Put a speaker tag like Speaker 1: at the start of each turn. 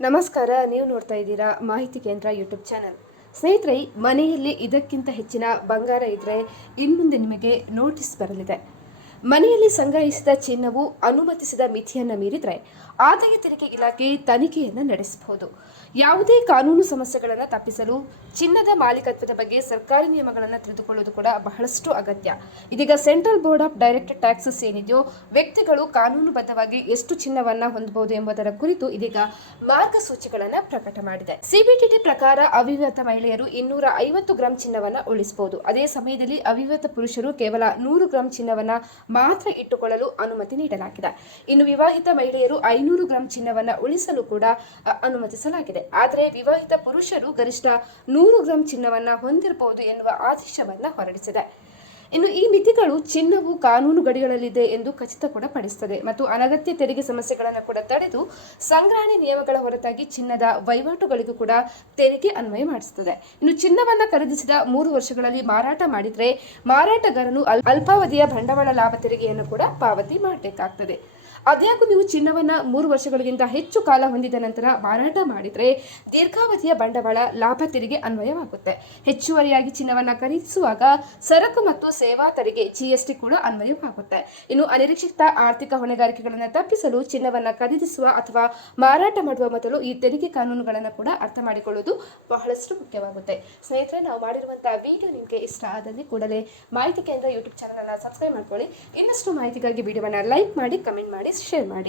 Speaker 1: ನಮಸ್ಕಾರ, ನೀವು ನೋಡ್ತಾ ಇದ್ದೀರಾ ಮಾಹಿತಿ ಕೇಂದ್ರ ಯೂಟ್ಯೂಬ್ ಚಾನಲ್. ಸ್ನೇಹಿತರೆ, ಮನೆಯಲ್ಲಿ ಇದಕ್ಕಿಂತ ಹೆಚ್ಚಿನ ಬಂಗಾರ ಇದ್ದರೆ ಇನ್ಮುಂದೆ ನಿಮಗೆ ನೋಟಿಸ್ ಬರಲಿದೆ. ಮನೆಯಲ್ಲಿ ಸಂಗ್ರಹಿಸಿದ ಚಿನ್ನವು ಅನುಮತಿಸಿದ ಮಿತಿಯನ್ನು ಮೀರಿದರೆ ಆದಾಯ ತೆರಿಗೆ ಇಲಾಖೆ ತನಿಖೆಯನ್ನು ನಡೆಸಬಹುದು. ಯಾವುದೇ ಕಾನೂನು ಸಮಸ್ಯೆಗಳನ್ನು ತಪ್ಪಿಸಲು ಚಿನ್ನದ ಮಾಲೀಕತ್ವದ ಬಗ್ಗೆ ಸರ್ಕಾರಿ ನಿಯಮಗಳನ್ನು ತಿಳಿದುಕೊಳ್ಳುವುದು ಕೂಡ ಬಹಳಷ್ಟು ಅಗತ್ಯ. ಇದೀಗ central board of direct taxes ಏನಿದೆಯೋ, ವ್ಯಕ್ತಿಗಳು ಕಾನೂನುಬದ್ಧವಾಗಿ ಎಷ್ಟು ಚಿನ್ನವನ್ನು ಹೊಂದಬಹುದು ಎಂಬುದರ ಕುರಿತು ಇದೀಗ ಮಾರ್ಗಸೂಚಿಗಳನ್ನು ಪ್ರಕಟ ಮಾಡಿದೆ. ಸಿಬಿಟಿಟಿ ಪ್ರಕಾರ ಅವಿವಾಹಿತ ಮಹಿಳೆಯರು ಇನ್ನೂರ ಐವತ್ತು ಗ್ರಾಂ ಚಿನ್ನವನ್ನು ಉಳಿಸಬಹುದು. ಅದೇ ಸಮಯದಲ್ಲಿ ಅವಿವಾಹಿತ ಪುರುಷರು ಕೇವಲ ನೂರು ಗ್ರಾಂ ಚಿನ್ನವನ್ನ ಮಾತ್ರ ಇಟ್ಟುಕೊಳ್ಳಲು ಅನುಮತಿ ನೀಡಲಾಗಿದೆ. ಇನ್ನು ವಿವಾಹಿತ ಮಹಿಳೆಯರು ಐನೂರು ಗ್ರಾಂ ಚಿನ್ನವನ್ನು ಉಳಿಸಲು ಕೂಡ ಅನುಮತಿಸಲಾಗಿದೆ. ಆದರೆ ವಿವಾಹಿತ ಪುರುಷರು ಗರಿಷ್ಠ ನೂರು ಗ್ರಾಂ ಚಿನ್ನವನ್ನು ಹೊಂದಿರಬಹುದು ಎನ್ನುವ ಆದೇಶವನ್ನು ಹೊರಡಿಸಿದೆ. ಇನ್ನು ಈ ಮಿತಿಗಳು ಚಿನ್ನವು ಕಾನೂನು ಗಡಿಗಳಲ್ಲಿದೆ ಎಂದು ಖಚಿತ ಕೂಡ ಪಡಿಸುತ್ತದೆ ಮತ್ತು ಅನಗತ್ಯ ತೆರಿಗೆ ಸಮಸ್ಯೆಗಳನ್ನು ಕೂಡ ತಡೆದು ಸಂಗ್ರಹಣೆ ನಿಯಮಗಳ ಹೊರತಾಗಿ ಚಿನ್ನದ ವಹಿವಾಟುಗಳಿಗೂ ಕೂಡ ತೆರಿಗೆ ಅನ್ವಯ ಮಾಡಿಸುತ್ತದೆ ಇನ್ನು ಚಿನ್ನವನ್ನು ಖರೀದಿಸಿದ ಮೂರು ವರ್ಷಗಳಲ್ಲಿ ಮಾರಾಟ ಮಾಡಿದರೆ ಮಾರಾಟಗಾರನು ಅಲ್- ಅಲ್ಪಾವಧಿಯ ಬಂಡವಾಳ ಲಾಭ ತೆರಿಗೆಯನ್ನು ಕೂಡ ಪಾವತಿ ಮಾಡಬೇಕಾಗ್ತದೆ. ಅದ್ಯಾಕೂ ನೀವು ಚಿನ್ನವನ್ನು ಮೂರು ವರ್ಷಗಳಿಗಿಂತ ಹೆಚ್ಚು ಕಾಲ ಹೊಂದಿದ ನಂತರ ಮಾರಾಟ ಮಾಡಿದರೆ ದೀರ್ಘಾವಧಿಯ ಬಂಡವಾಳ ಲಾಭ ತೆರಿಗೆ ಅನ್ವಯವಾಗುತ್ತೆ. ಹೆಚ್ಚುವರಿಯಾಗಿ ಚಿನ್ನವನ್ನು ಖರೀದಿಸುವಾಗ ಸರಕು ಮತ್ತು ಸೇವಾ ತೆರಿಗೆ ಜಿಎಸ್ಟಿ ಕೂಡ ಅನ್ವಯವಾಗುತ್ತೆ. ಇನ್ನು ಅನಿರೀಕ್ಷಿತ ಆರ್ಥಿಕ ಹೊಣೆಗಾರಿಕೆಗಳನ್ನು ತಪ್ಪಿಸಲು ಚಿನ್ನವನ್ನ ಖರೀದಿಸುವ ಅಥವಾ ಮಾರಾಟ ಮಾಡುವ ಮೊದಲು ಈ ತೆರಿಗೆ ಕಾನೂನುಗಳನ್ನು ಕೂಡ ಅರ್ಥ ಮಾಡಿಕೊಳ್ಳುವುದು ಬಹಳಷ್ಟು ಮುಖ್ಯವಾಗುತ್ತೆ. ಸ್ನೇಹಿತರೆ, ನಾವು ಮಾಡಿರುವಂತಹ ವಿಡಿಯೋ ನಿಮಗೆ ಇಷ್ಟ ಆದಲ್ಲಿ ಕೂಡಲೇ ಮಾಹಿತಿ ಕೇಂದ್ರ ಯೂಟ್ಯೂಬ್ ಚಾನಲ್ ಅನ್ನ ಸಬ್ಸ್ಕ್ರೈಬ್ ಮಾಡ್ಕೊಳ್ಳಿ. ಇನ್ನಷ್ಟು ಮಾಹಿತಿಗಾಗಿ ವಿಡಿಯೋವನ್ನು ಲೈಕ್ ಮಾಡಿ, ಕಮೆಂಟ್ ಮಾಡಿ, ಶೇರ್ ಮಾಡಿ.